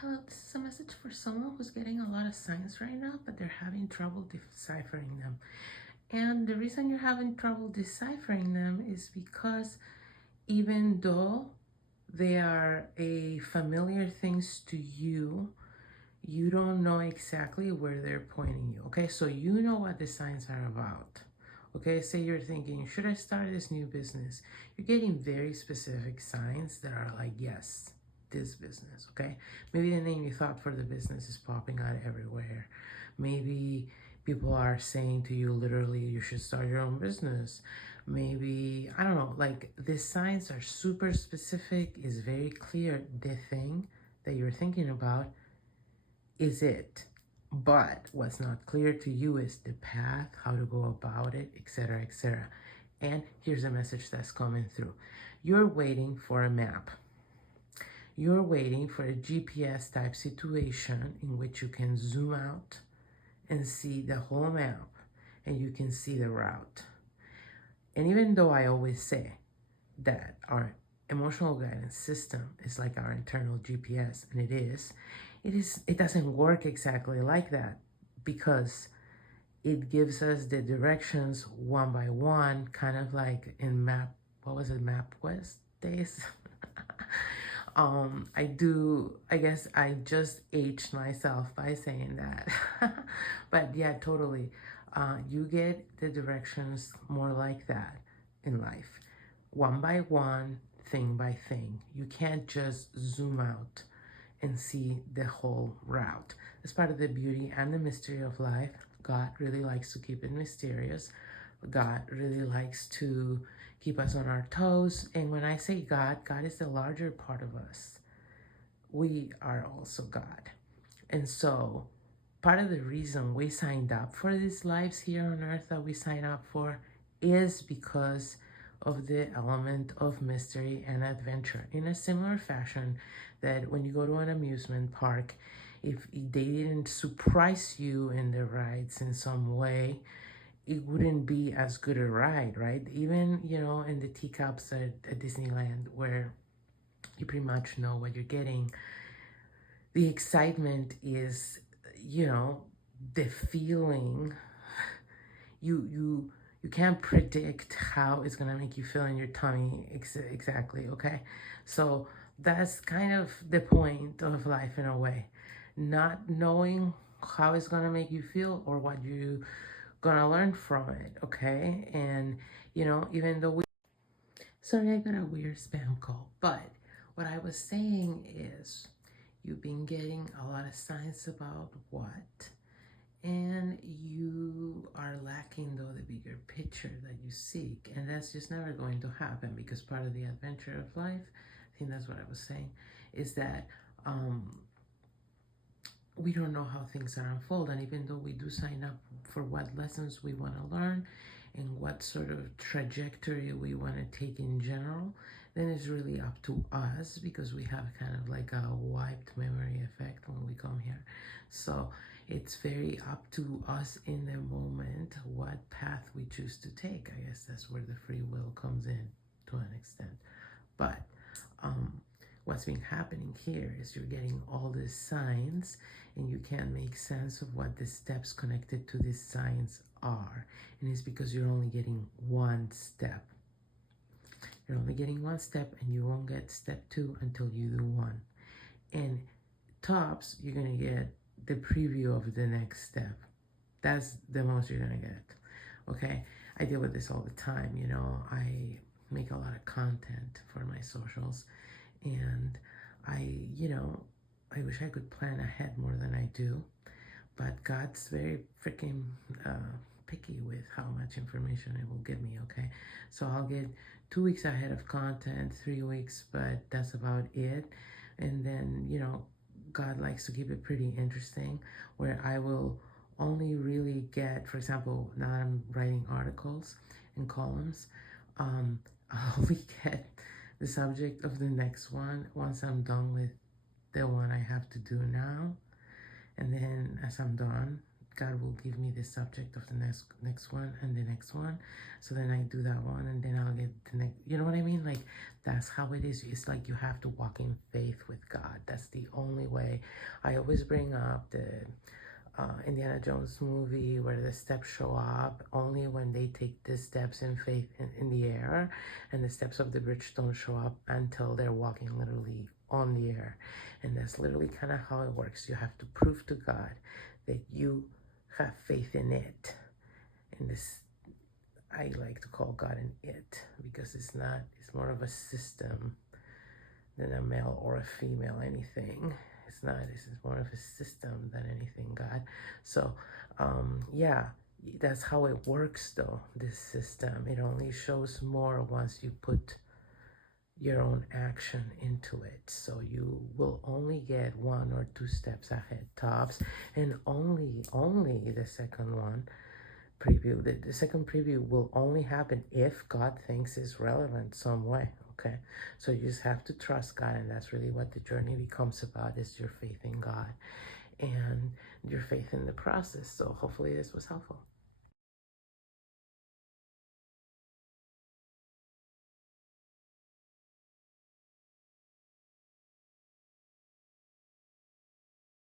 Hello, this is a message for someone who's getting a lot of signs right now, but they're having trouble deciphering them. And the reason you're having trouble deciphering them is because even though they are a familiar things to you, you don't know exactly where they're pointing you. Okay, so you know what the signs are about. Okay, say you're thinking, should I start this new business? You're getting very specific signs that are like, yes, this business. Okay, maybe the name you thought for the business is popping out everywhere. Maybe people are saying to you literally, you should start your own business. Maybe, I don't know, like the signs are super specific, is very clear. The thing that you're thinking about is it. But what's not clear to you is the path, how to go about it, etc., etc. And here's a message that's coming through. You're waiting for a map. You're waiting for a GPS type situation in which you can zoom out and see the whole map and you can see the route. And even though I always say that our emotional guidance system is like our internal GPS, and it doesn't work exactly like that, because it gives us the directions one by one, kind of like in MapQuest days. I guess I just aged myself by saying that. But yeah, totally. You get the directions more like that in life, one by one, thing by thing. You can't just zoom out and see the whole route. It's part of the beauty and the mystery of life. God really likes to keep it mysterious. God really likes to keep us on our toes. And when I say God, God is the larger part of us. We are also God. And so part of the reason we signed up for these lives here on earth that we sign up for is because of the element of mystery and adventure, in a similar fashion that when you go to an amusement park, if they didn't surprise you in the rides in some way, it wouldn't be as good a ride, right? Even, in the teacups at Disneyland, where you pretty much know what you're getting, the excitement is, the feeling. You can't predict how it's gonna make you feel in your tummy exactly, okay? So that's kind of the point of life in a way. Not knowing how it's gonna make you feel or what you gonna learn from it, okay? And even though sorry, I got a weird spam call, but what I was saying is you've been getting a lot of signs about what, and you are lacking though the bigger picture that you seek, and that's just never going to happen, because part of the adventure of life, I think that's what I was saying, is that we don't know how things are unfold. And even though we do sign up for what lessons we want to learn and what sort of trajectory we want to take in general, then it's really up to us, because we have kind of like a wiped memory effect when we come here. So it's very up to us in the moment what path we choose to take. I guess that's where the free will comes in to an extent. But what's been happening here is you're getting all these signs and you can't make sense of what the steps connected to these signs are. And it's because you're only getting one step. You're only getting one step, and you won't get step 2 until you do 1. And tops, you're going to get the preview of the next step. That's the most you're going to get. Okay? I deal with this all the time. I make a lot of content for my socials, and I wish I could plan ahead more than I do, but God's very freaking picky with how much information it will give me, okay? So I'll get 2 weeks ahead of content, 3 weeks, but that's about it. And then, God likes to keep it pretty interesting, where I will only really get, for example, now that I'm writing articles and columns, I'll only get the subject of the next one once I'm done with the one I have to do now. And then as I'm done, God will give me the subject of the next one and the next one. So then I do that one and then I'll get the next, you know what I mean? Like, that's how it is. It's like you have to walk in faith with God. That's the only way. I always bring up the Indiana Jones movie where the steps show up only when they take the steps in faith in the air, and the steps of the bridge don't show up until they're walking literally on the air. And that's literally kind of how it works. You have to prove to God that you have faith in it. And this, I like to call God an it, because it's more of a system than a male or a female anything. It's not. This is more of a system than anything, God. So, yeah, that's how it works, though, this system. It only shows more once you put your own action into it. So you will only get 1 or 2 steps ahead, tops, and only the second one preview. The second preview will only happen if God thinks it's relevant some way. Okay, so you just have to trust God, and that's really what the journey becomes about, is your faith in God and your faith in the process. So hopefully this was helpful.